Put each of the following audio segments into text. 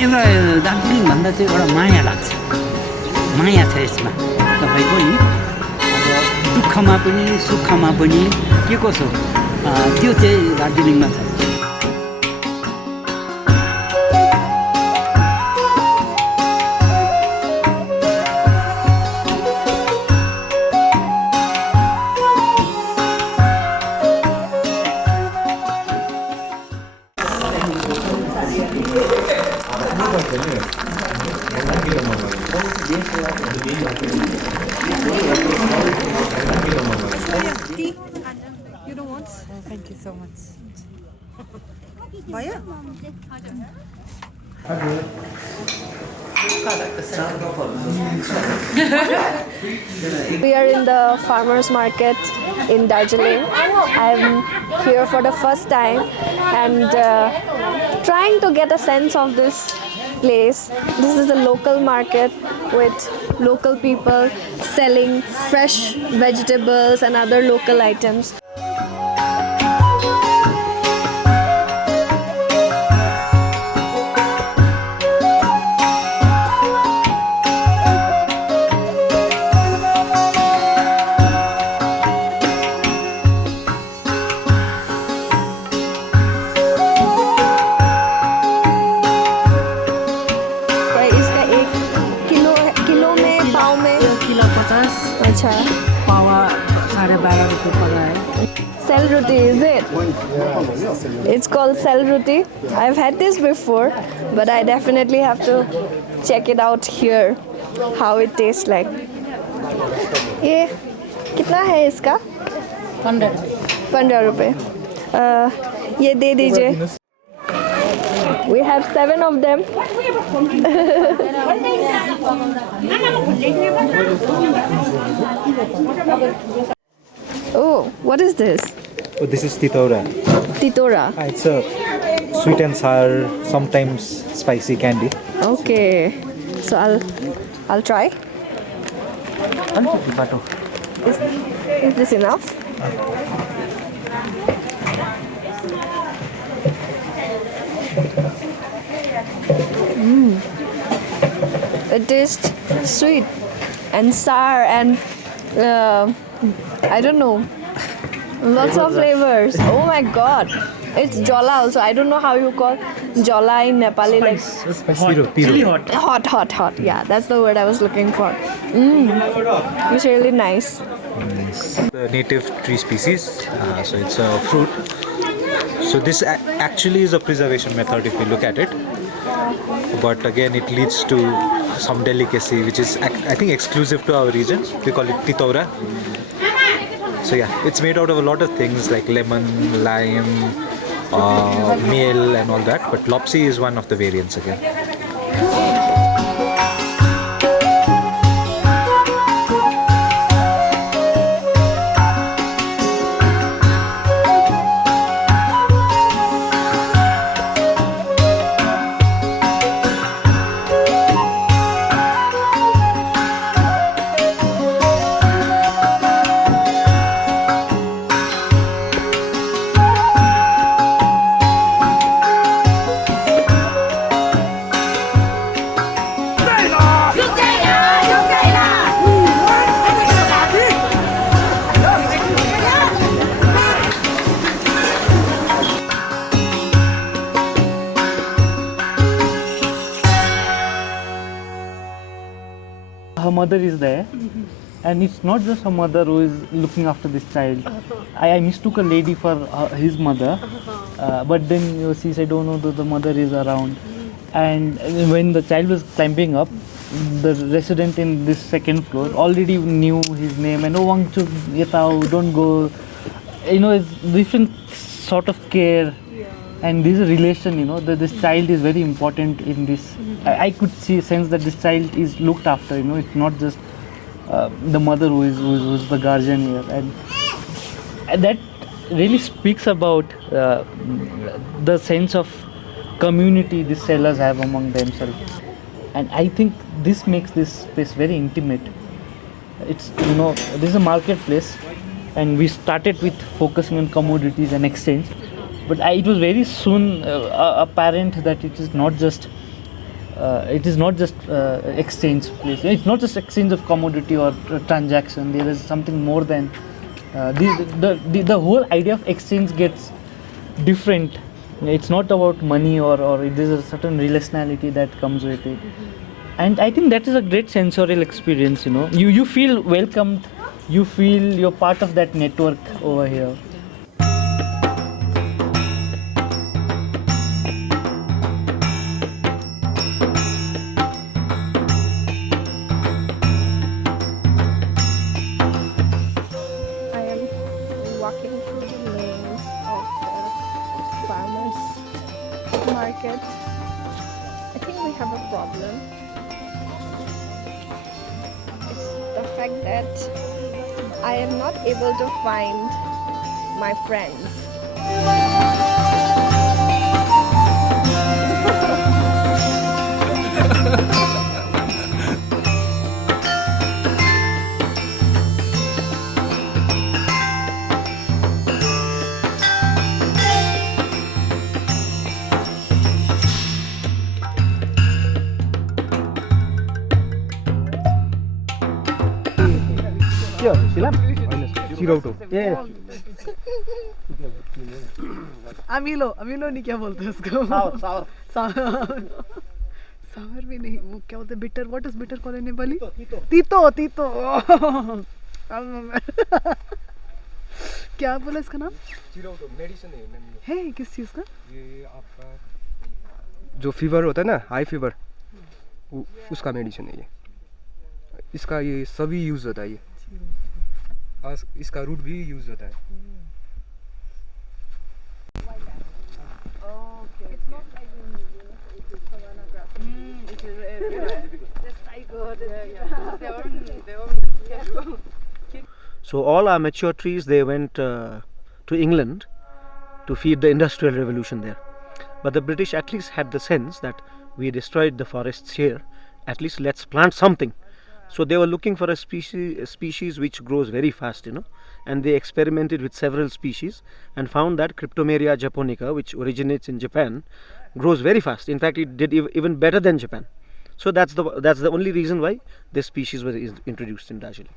एउटा दार्जिलिङ भन्दा चाहिँ एउटा माया लाग्छ, माया छ यसमा तपाईँको नि। अब दुःखमा पनि सुखमा पनि के कसो त्यो चाहिँ दार्जिलिङमा छ। You don't want? Oh, thank you so much. Baya? We are in the farmers market in Darjeeling. I'm here for the first time and trying to get a sense of this place. This is a local market with local people selling fresh vegetables and other local items. अच्छा पावा 12.5 रुपये पड़ा है। Cell roti, is it? It's called cell roti. I've had this before, but I definitely have to check it out here, how it tastes like. ये कितना है इसका? 15 रुपये। ये दे दीजिए। We have 7 of them. Oh, what is this? Oh, this is titora. Titora. It's a sweet and sour, sometimes spicy candy. Okay, so I'll try. Is this enough? It tastes sweet and sour and I don't know, lots of flavors. Oh my god, it's jola also. I don't know how you call jola in Nepali. Hot. Yeah, that's the word I was looking for. It's really nice. The native tree species, so it's a fruit. So this actually is a preservation method if you look at it. But again, it leads to some delicacy, which is I think exclusive to our region. We call it titora. So yeah, it's made out of a lot of things like lemon, lime, meal and all that. But lopsy is one of the variants again. Her mother is there, and it's not just her mother who is looking after this child. I mistook a lady for his mother, but then she said, "Oh no, the mother is around." And when the child was climbing up, the resident in this second floor already knew his name and, "Oh, Wangchuk, yetao, don't go." You know, it's different sort of care. And this relation, that this child is very important in this. I could sense that this child is looked after. It's not just the mother who is the guardian here, and that really speaks about the sense of community these sellers have among themselves. And I think this makes this space very intimate. It's this is a marketplace, and we started with focusing on commodities and exchange. But it was very soon apparent that it is not just it is not just exchange place. It's not just exchange of commodity or transaction. There is something more than the whole idea of exchange gets different. It's not about money or there's a certain relationality that comes with it. And I think that is a great sensorial experience, you know. You feel welcomed, you feel you're part of that network over here. I am walking through the lanes of the farmers market. I think we have a problem. It's the fact that I am not able to find my friends. अमीलो नहीं, क्या बोलते हैं उसको? सावर भी नहीं, वो क्या बोलते हैं? Bitter, what is bitter called in Nepali? तीतो तीतो। क्या बोला इसका नाम? मेडिसिन है किस चीज़ का? ये आपका जो फीवर होता है ना, हाई फीवर, उसका मेडिसिन है ये। इसका ये सभी यूज़ होता है, ये इसका रूट भी यूज़ होता है। So all our mature trees, they went to England to feed the Industrial Revolution there. But the British at least had the sense that we destroyed the forests here, at least let's plant something. So they were looking for a species which grows very fast, you know, and they experimented with several species and found that Cryptomeria japonica, which originates in Japan, grows very fast. In fact, it did even better than Japan. So that's the only reason why this species was introduced in Darjeeling.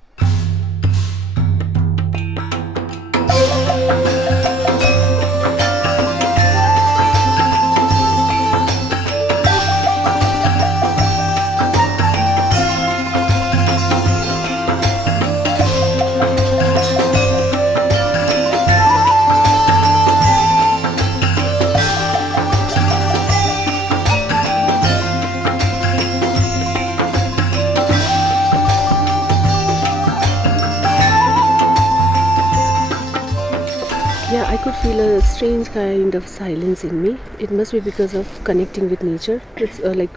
Yeah, I could feel a strange kind of silence in me. It must be because of connecting with nature. It's like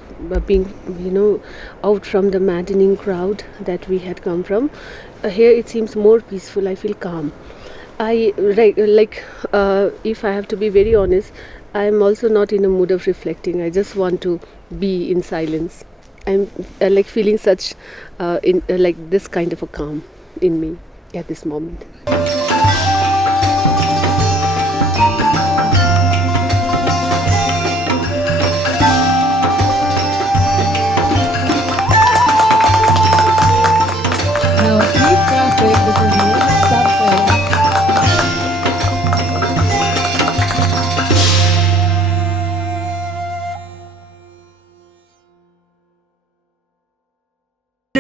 being, you know, out from the maddening crowd that we had come from. Here it seems more peaceful. I feel calm. If I have to be very honest, I am also not in a mood of reflecting. I just want to be in silence. I'm like feeling such like this kind of a calm in me at this moment.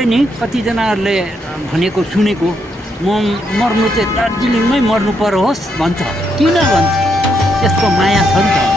नि कतिजनाहरूले भनेको सुनेको म मर्नु चाहिँ दार्जिलिङमै मर्नु परोस् भन्छ। किन भन्छ? यसको माया छ नि त।